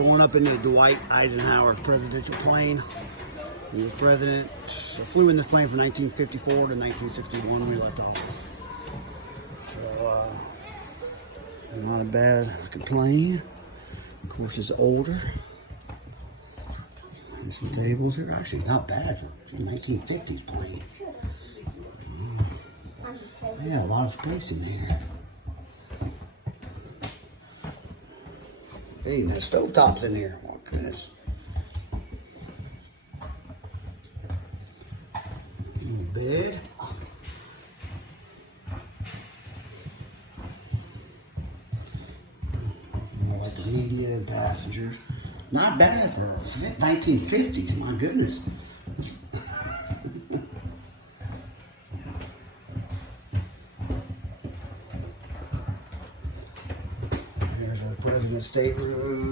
Going up in the Dwight Eisenhower presidential plane. He was president. I flew in this plane from 1954 to 1961 when we left office. So, not a bad looking plane. Of course, it's older. There's some tables here. Actually, not bad for a 1950s plane. Yeah, a lot of space in here. They even have stovetops in here. Oh, goodness. Bed. More like the media and passengers. Not bad for 1950s, my goodness. There's our president's stateroom.